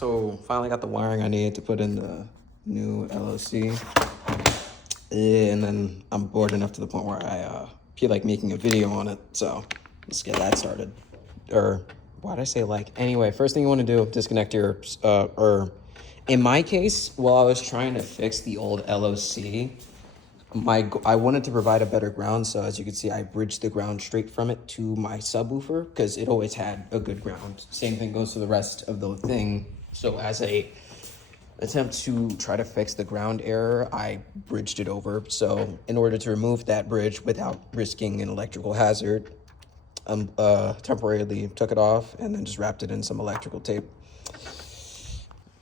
So finally got the wiring I needed to put in the new LOC. And then I'm bored enough to the point where I feel like making a video on it. So let's get that started. Or why'd I say like? Anyway, first thing you want to do, disconnect your, or in my case, while I was trying to fix the old LOC, I wanted to provide a better ground, so as you can see, I bridged the ground straight from it to my subwoofer because it always had a good ground. Same thing goes for the rest of the thing. So as a attempt to try to fix the ground error, I bridged it over. So in order to remove that bridge without risking an electrical hazard, temporarily took it off and then just wrapped it in some electrical tape.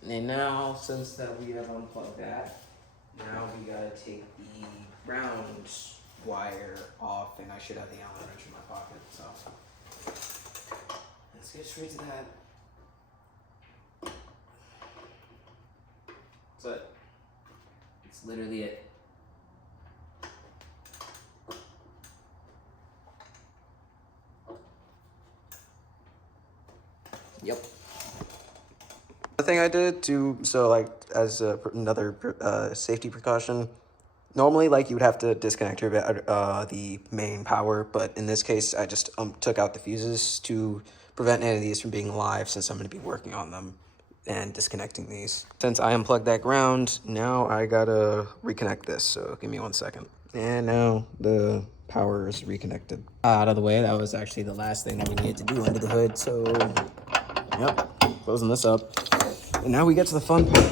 And now, since that we have unplugged that, now we gotta take the ground wire off, and I should have the Allen wrench in my pocket, so let's get straight to that. That's it. It's literally it. Yep. The thing I did to, so like as another safety precaution, normally like you would have to disconnect your the main power, but in this case I just took out the fuses to prevent any of these from being live, since I'm going to be working on them and disconnecting these. Since I unplugged that ground, now I gotta reconnect this, so give me 1 second. And now the power is reconnected. Out of the way, that was actually the last thing that we needed to do under the hood, so yep, closing this up. And now we get to the fun part.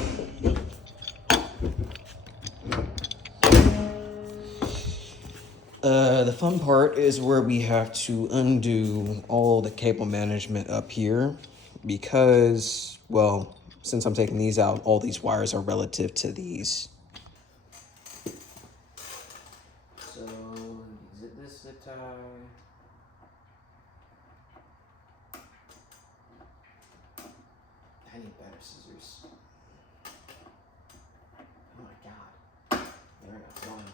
The fun part is where we have to undo all the cable management up here because, well, since I'm taking these out, all these wires are relative to these. So, zip this zip tie. I need better scissors. Oh my god. There we go. Going.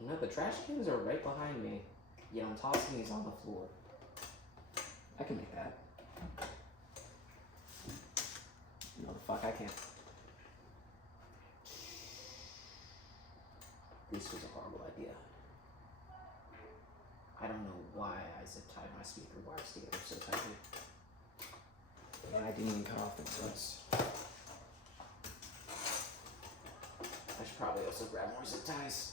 You know, the trash cans are right behind me, yet I'm tossing these on the floor. I can make that. No, the fuck I can't. This was a horrible idea. I don't know why I zip tied my speaker wires together so tightly. And I didn't even cut off the clips. I should probably also grab more zip ties.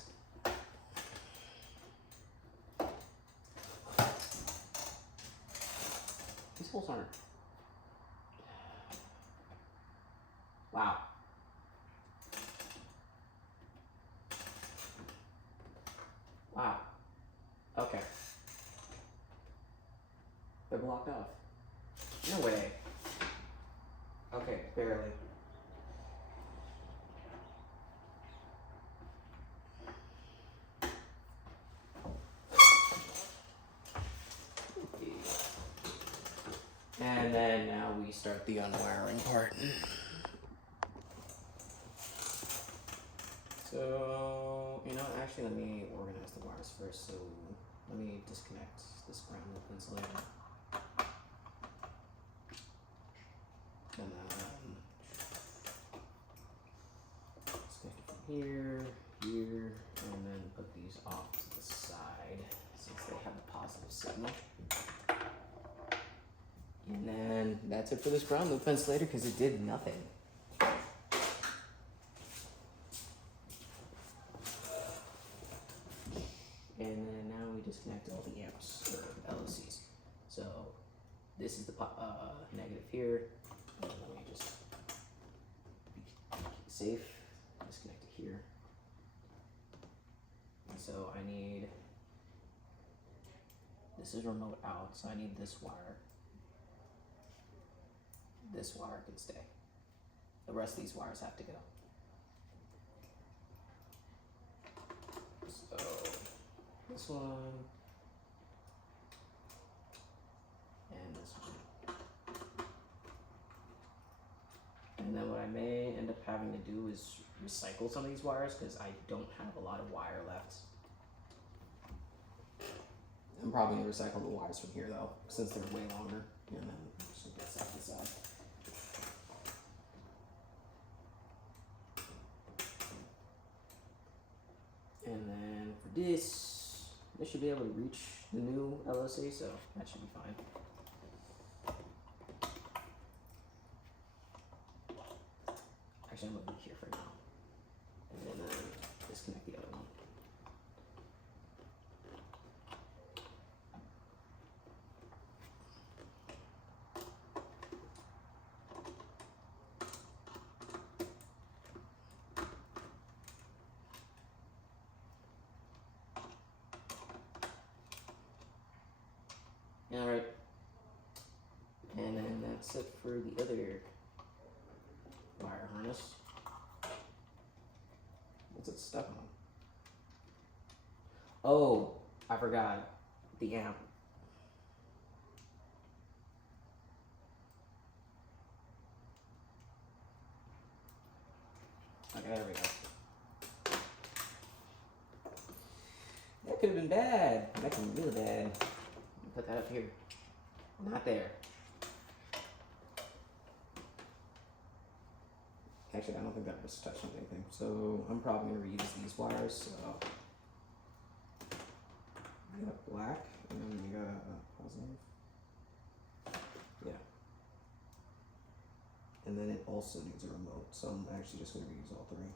These holes aren't. Wow. Wow. Okay. They're blocked off. No way. Okay, barely. And then now we start the unwiring part. So, you know, actually let me organize the wires first. So let me disconnect this ground loop insulator. And then disconnect it from here, here, and then put these off to the side since they have the positive signal. And then that's it for this ground loop insulator because it did nothing. And then now we disconnect all the amps or LOCs. So this is the negative here. And let me just keep it safe. Disconnect it here. And so I need, this is remote out, so I need this wire. This wire can stay. The rest of these wires have to go. So this one and this one. And then what I may end up having to do is recycle some of these wires because I don't have a lot of wire left. I'm probably gonna recycle the wires from here though, since they're way longer. And then just get side to side. And then for this should be able to reach the new LSC, so that should be fine. Actually, I'm gonna leave here for now. And then disconnect the other one. Alright. And then that's it for the other wire harness. What's it stuck on? Oh, I forgot. The amp. Okay, there we go. That could have been bad. That could have been really bad. Put that up here. Not there. Actually, I don't think that was touching anything. So I'm probably going to reuse these wires. So you got black, and then you got positive. Yeah. And then it also needs a remote. So I'm actually just going to reuse all three.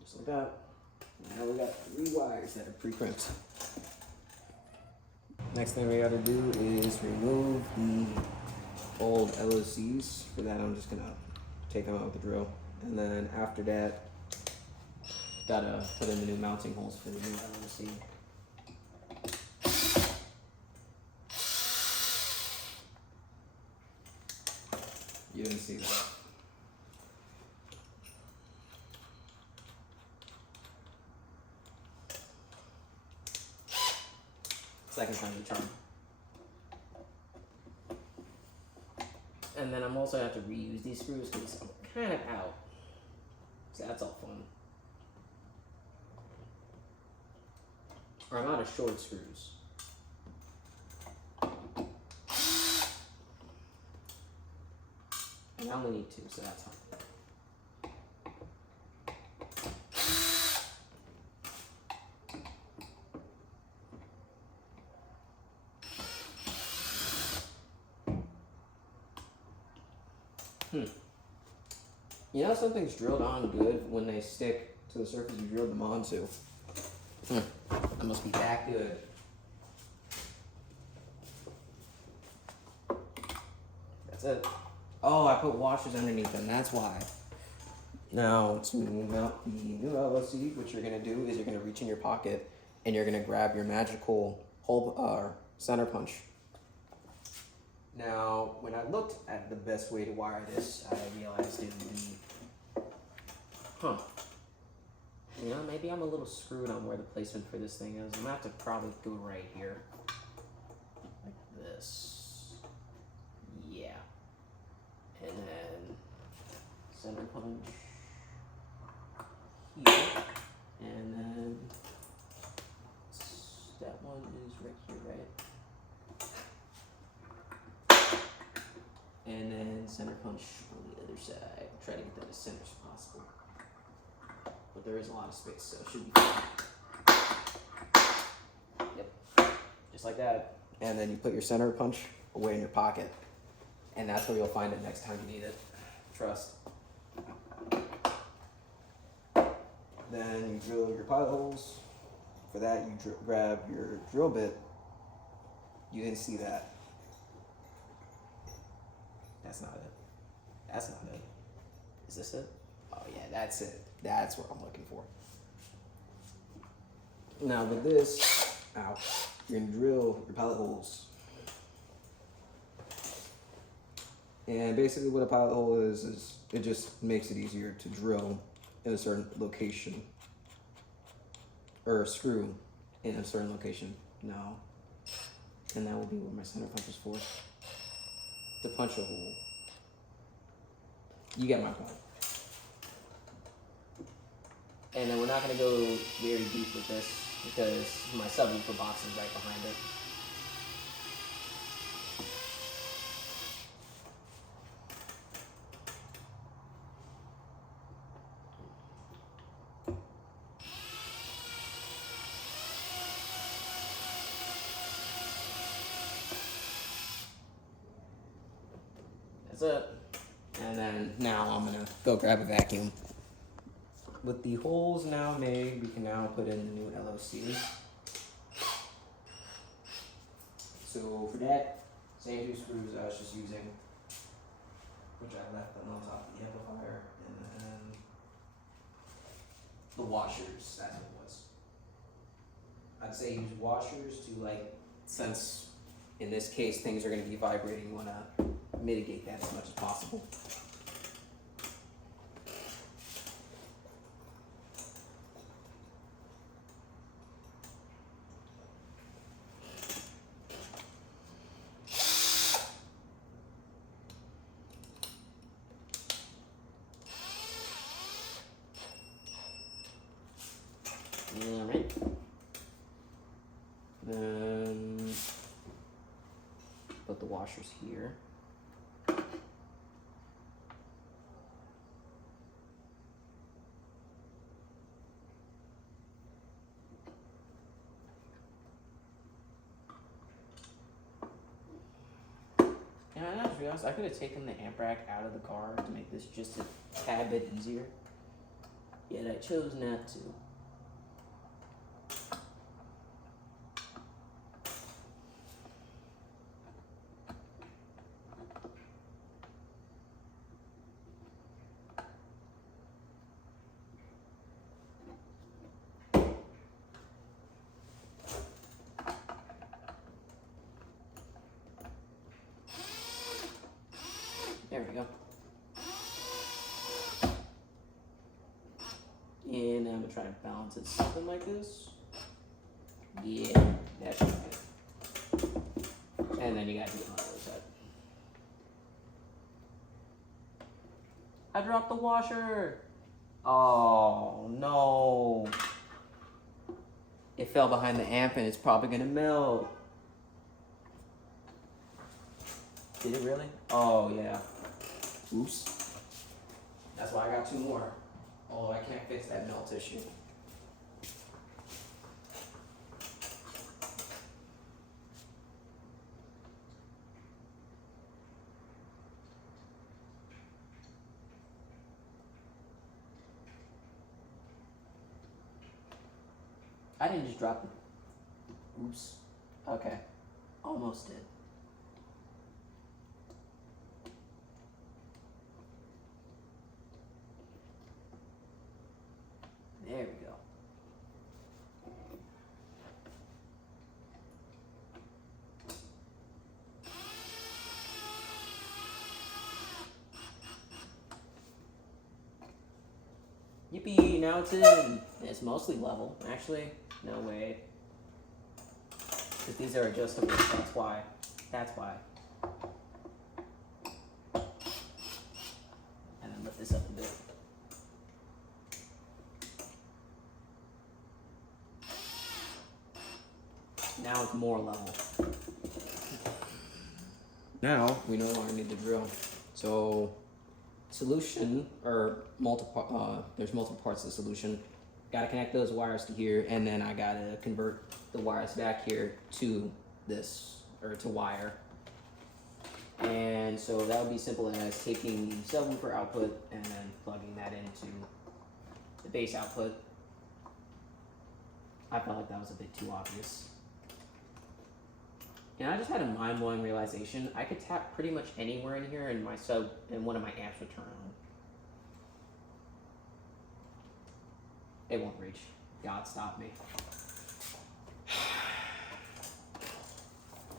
Just like that. Now we got 3 wires that are pre-crimped. Next thing we gotta do is remove the old LOCs. For that, I'm just gonna take them out with the drill. And then after that, gotta put in the new mounting holes for the new LOC. You didn't see that. Second time the charm. And then I'm also have to reuse these screws because I'm kind of out. So that's all fun. Or I'm out of short screws. And I only need 2, so that's fine. You know something's drilled on good when they stick to the surface you drilled them onto. That must be that good. That's it. Oh, I put washers underneath them, that's why. Now, to mount the new LSC, what you're gonna do is you're gonna reach in your pocket and you're gonna grab your magical hole center punch. Now, when I looked at the best way to wire this, I realized it would be, you know, maybe I'm a little screwed on where the placement for this thing is. I'm gonna have to probably go right here, like this. Yeah. And then center punch here, and then that one is right here, right? And then center punch on the other side. Try to get that as center as possible. But there is a lot of space, so it should be fine. Yep. Just like that. And then you put your center punch away in your pocket. And that's where you'll find it next time you need it. Trust. Then you drill your pilot holes. For that, you grab your drill bit. You didn't see that. That's not it. That's not it. Is this it? Oh yeah, that's it. That's what I'm looking for. Now with this, you're gonna drill your pilot holes. And basically what a pilot hole is it just makes it easier to drill in a certain location. Or screw in a certain location. Now. And that will be what my center punch is for. To punch a hole. You get my point. And then we're not going to go very deep with this because my subwoofer box is right behind it. That's it. And then now I'm gonna go grab a vacuum. With the holes now made, we can now put in the new LOC. So for that, same 2 screws I was just using, which I left them on top of the amplifier, and then the washers, that's what it was. I'd say use washers to, like, since in this case things are gonna be vibrating, you wanna mitigate that as much as possible. Alright. Then put the washers here. And I just realized I could have taken the amp rack out of the car to make this just a tad bit easier. Yet I chose not to. There we go. And I'm gonna try to balance it something like this. Yeah, that should be good. And then you gotta do it on the other side. I dropped the washer. Oh no. It fell behind the amp and it's probably gonna melt. Did it really? Oh yeah. Oops. That's why I got 2 more. Although I can't fix that melt issue. I didn't just drop it. Oops. Okay. Almost did. There we go. Yippee, now it's in. It's mostly level. Actually, no way. Because these are adjustable, that's why. That's why. And then lift this up a bit. Now it's more level. Now we no longer need the drill. So solution, or there's multiple parts of the solution. Gotta connect those wires to here, and then I gotta convert the wires back here to this, or to wire. And so that would be simple as taking the subwoofer output and then plugging that into the bass output. I felt like that was a bit too obvious. And I just had a mind-blowing realization. I could tap pretty much anywhere in here and one of my amps would turn on. It won't reach. God stop me.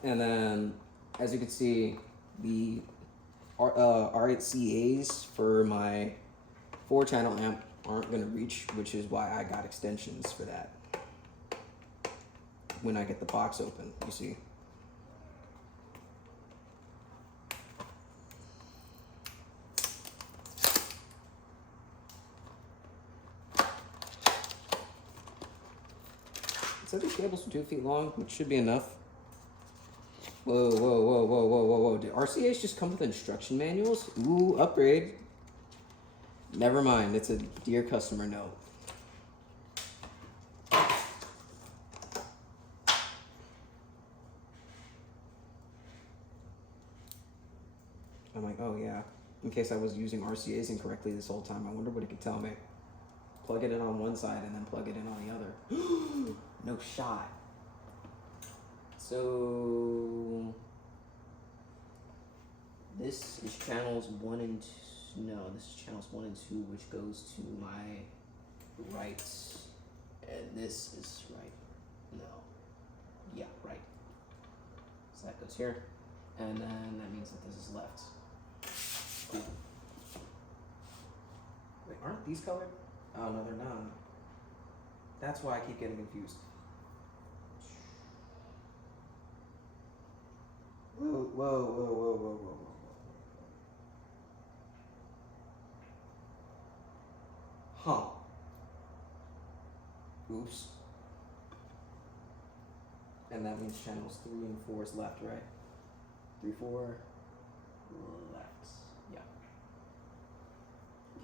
And then, as you can see, the R8CAs for my 4-channel amp aren't going to reach, which is why I got extensions for that. When I get the box open, you see. So these cables are 2 feet long, which should be enough. Whoa, whoa, whoa, whoa, whoa, whoa, whoa. Did RCAs just come with instruction manuals? Ooh, upgrade. Never mind, it's a dear customer note. I'm like, oh yeah, in case I was using RCAs incorrectly this whole time, I wonder what it could tell me. Plug it in on one side and then plug it in on the other. No shot. So this is channels 1 and 2. No, this is channels 1 and 2, which goes to my right. And this is right. No. Yeah, right. So that goes here. And then that means that this is left. Cool. Wait, aren't these colored? Oh, no, they're not. That's why I keep getting confused. Whoa, whoa, whoa, whoa, whoa, whoa, whoa. Huh. Oops. And that means channels 3 and 4 is left, right? 3, 4, left. Yeah.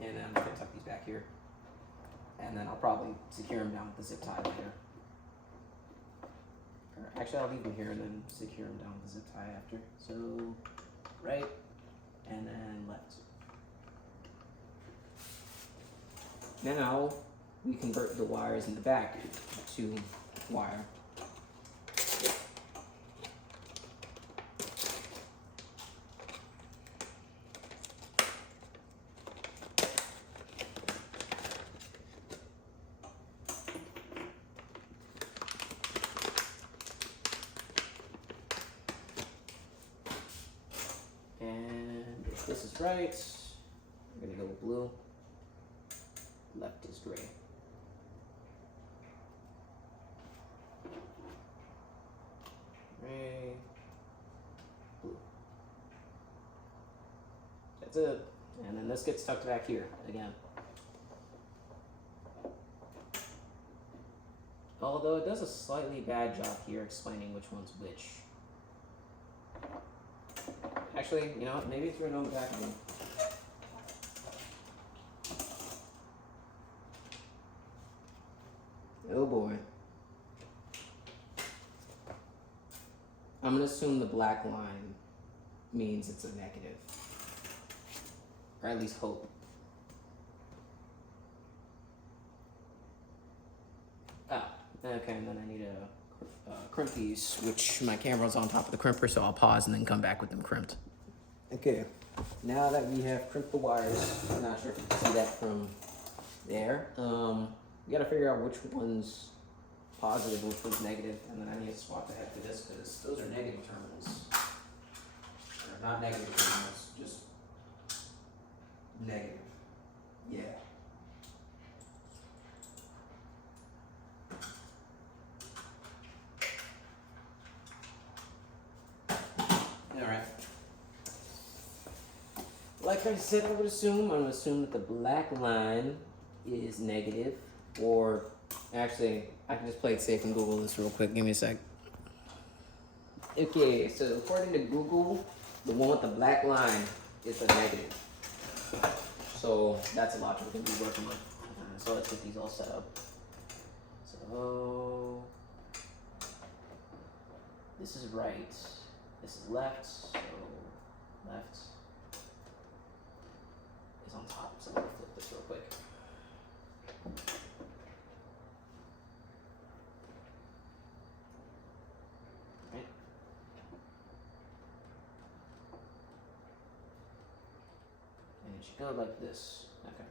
And then I'm gonna tuck these back here. And then I'll probably secure them down with the zip tie later. Or actually, I'll leave them here and then secure them down with the zip tie after. So, right, and then left. Now, we convert the wires in the back to wire. And if this is right, we're gonna go with blue. Left is gray. Gray, blue. That's it. And then this gets tucked back here again. Although it does a slightly bad job here explaining which one's which. Actually, you know what? Maybe it's written on the back again. Oh boy. I'm gonna assume the black line means it's a negative. Or at least hope. Ah, okay, and then I need to crimp these, which my camera's on top of the crimper, so I'll pause and then come back with them crimped. Okay, now that we have crimped the wires, I'm not sure if you can see that from there. We gotta figure out which one's positive, which one's negative, and then I need to swap the heck for this because those are negative terminals. Or not negative terminals, just negative. Yeah. Alright. Like I said, I'm gonna assume that the black line is negative, or actually, I can just play it safe and Google this real quick. Give me a sec. Okay, so according to Google, the one with the black line is a negative. So that's a logic we're gonna be working with. So let's get these all set up. So this is right. This is left. So left is on top. So I'm gonna flip this real quick. Right. And it should go like this. Okay.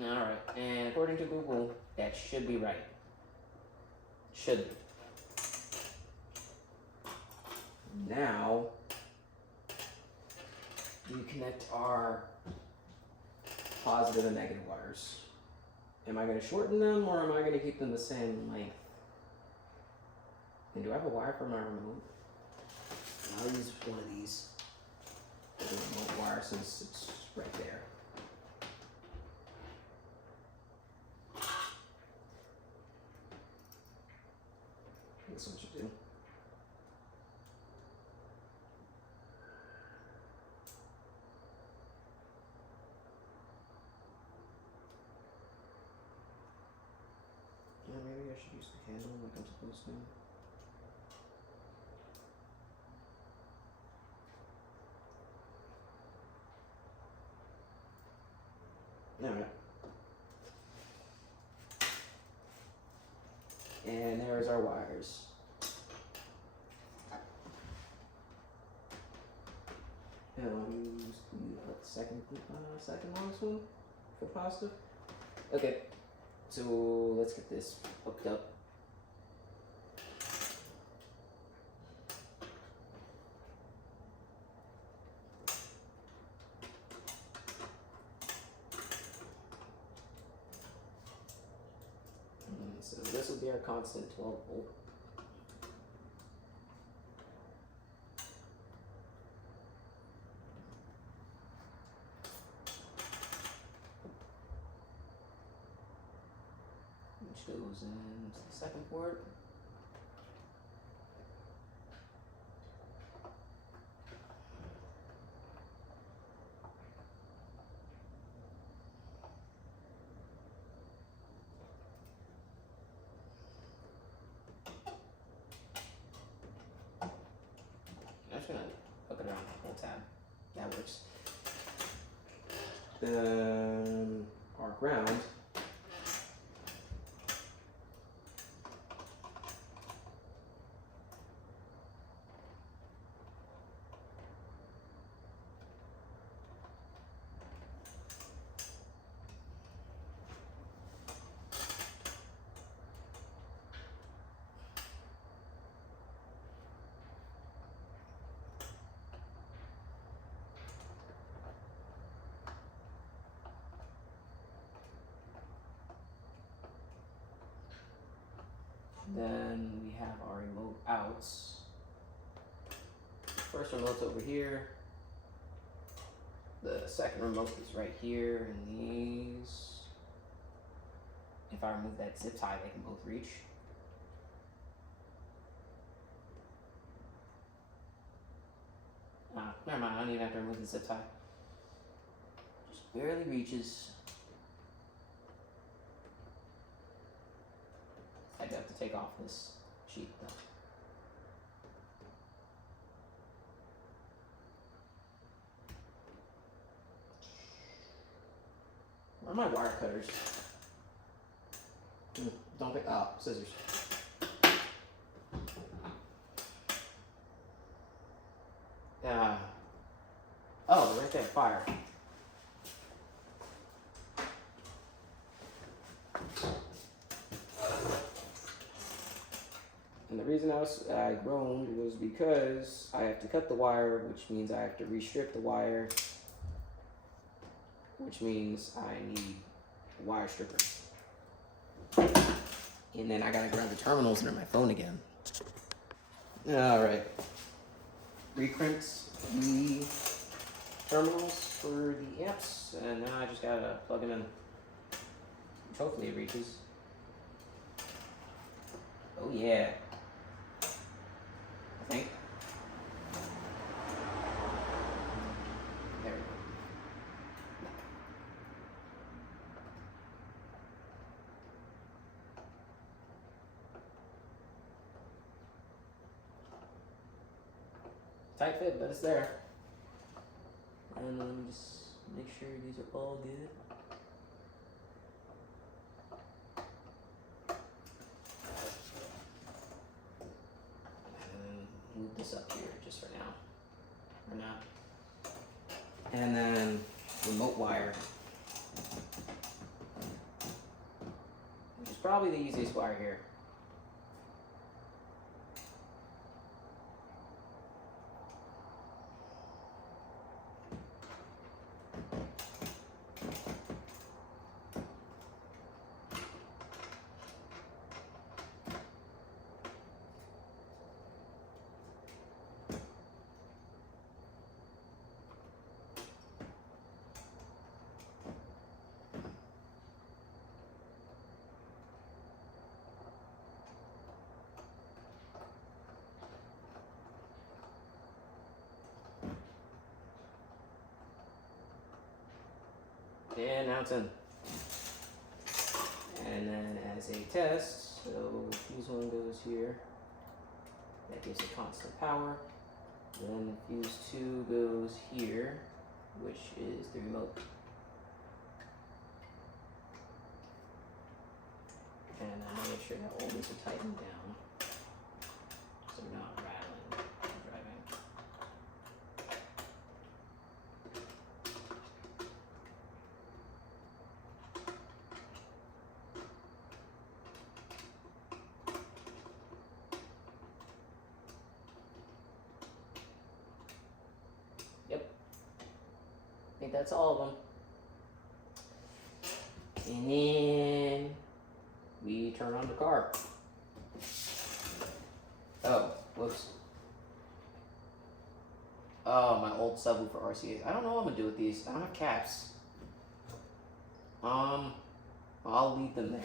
Alright, and according to Google, that should be right. Should be. Now, we connect our positive and negative wires. Am I going to shorten them or am I going to keep them the same length? And do I have a wire for my remote? I'll use one of these. The remote wire since it's right there. This one should do. Yeah, maybe I should use the handle like I'm supposed to. Alright. And there's our wires. And I'll use the second longest one for positive. Okay, so let's get this hooked up. So this will be our constant 12 volt. Which goes into the second port. I'm just gonna hook it around the whole tab. That works. Then our ground. Then we have our remote outs. First remote's over here. The second remote is right here, and these, if I remove that zip tie, they can both reach. Never mind, I don't even have to remove the zip tie. Just barely reaches. I do have to take off this sheet though. Where are my wire cutters? Don't pick up. Scissors. Oh, they're right there. Fire. And the reason I groaned was because I have to cut the wire, which means I have to restrip the wire, which means I need a wire stripper. And then I gotta grab the terminals under my phone again. Alright. Recrimps the terminals for the amps, and now I just gotta plug them in. Which hopefully it reaches. Oh yeah. I think. There we go. Tight fit, but it's there. And let me just make sure these are all good. Move this up here just for now. Or not. And then remote wire. probably the easiest wire here. And now it's in. And then as a test, so fuse 1 goes here. That gives it constant power. Then fuse 2 goes here, which is the remote. And I want to make sure that all these are tightened down, so we're not rattling while driving. Yep. I think that's all of them. And then we turn on the car. Oh, whoops. Oh, my old subwoofer RCAs. I don't know what I'm gonna do with these. I don't have caps. I'll leave them there.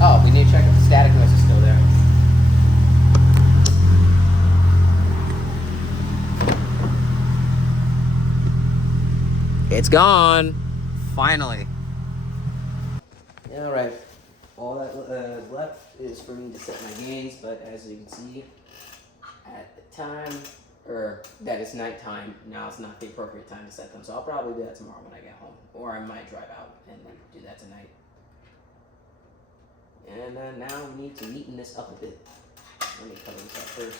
Oh, we need to check if the static noise is still there. It's gone. Finally. All right. All that left is for me to set my gains, but as you can see, at the time, or that it's nighttime, now it's not the appropriate time to set them. So I'll probably do that tomorrow when I get home, or I might drive out and do that tonight. And then now we need to neaten this up a bit. Let me cover this up first.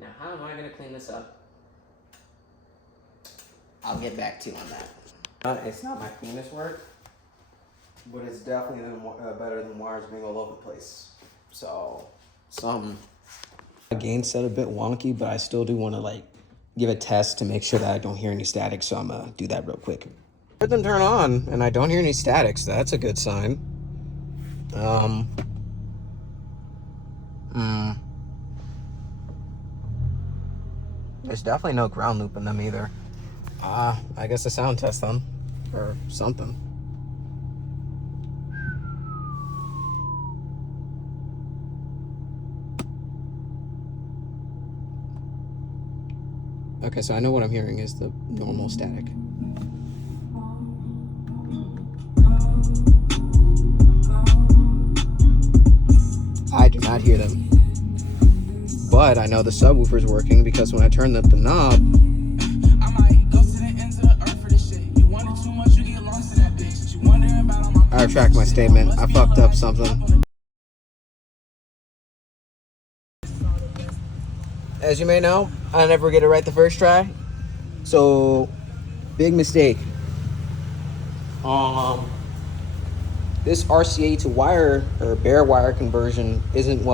Now, how am I going to clean this up? I'll get back to you on that. It's not my cleanest work, but it's definitely better than wires being all over the place. So, gain set a bit wonky, but I still do want to give a test to make sure that I don't hear any static. So I'm gonna do that real quick. Let them turn on, and I don't hear any static, so that's a good sign. There's definitely no ground loop in them either. I guess a sound test them, or something. Okay, so I know what I'm hearing is the normal static. I do not hear them. But I know the subwoofer's working because when I turned up the knob, I retract my statement. I fucked up something. As you may know, I never get it right the first try. So, big mistake. This RCA to wire or bare wire conversion isn't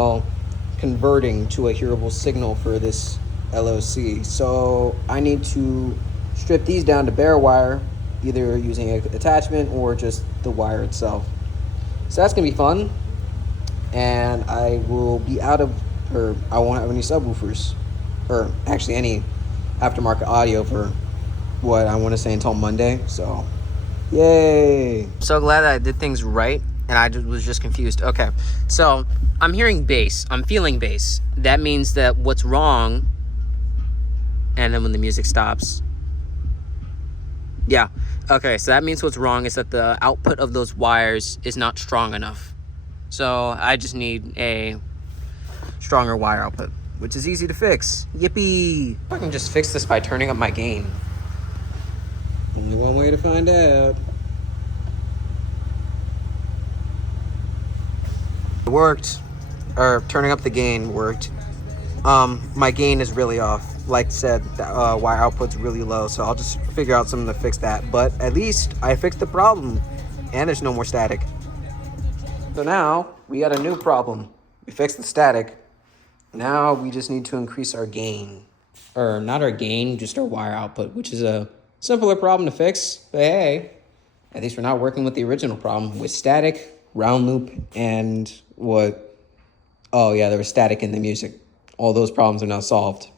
converting to a hearable signal for this LOC. So I need to strip these down to bare wire, either using an attachment or just the wire itself. So that's gonna be fun. And I will be I won't have any subwoofers, or actually any aftermarket audio for what I want to say until Monday. So yay. So glad that I did things right and I was just confused. Okay, so I'm hearing bass, I'm feeling bass. That means that what's wrong, and then when the music stops, yeah, okay, so that means what's wrong is that the output of those wires is not strong enough. So I just need a stronger wire output, which is easy to fix. Yippee! I can just fix this by turning up my gain. Only one way to find out. It worked, or turning up the gain worked. My gain is really off. Like I said, the wire output's really low, so I'll just figure out something to fix that. But at least I fixed the problem, and there's no more static. So now we got a new problem. We fixed the static. Now we just need to increase our gain. Or not our gain, just our wire output, which is a simpler problem to fix. But hey, at least we're not working with the original problem with static, round loop, and what? Oh yeah, there was static in the music. All those problems are now solved.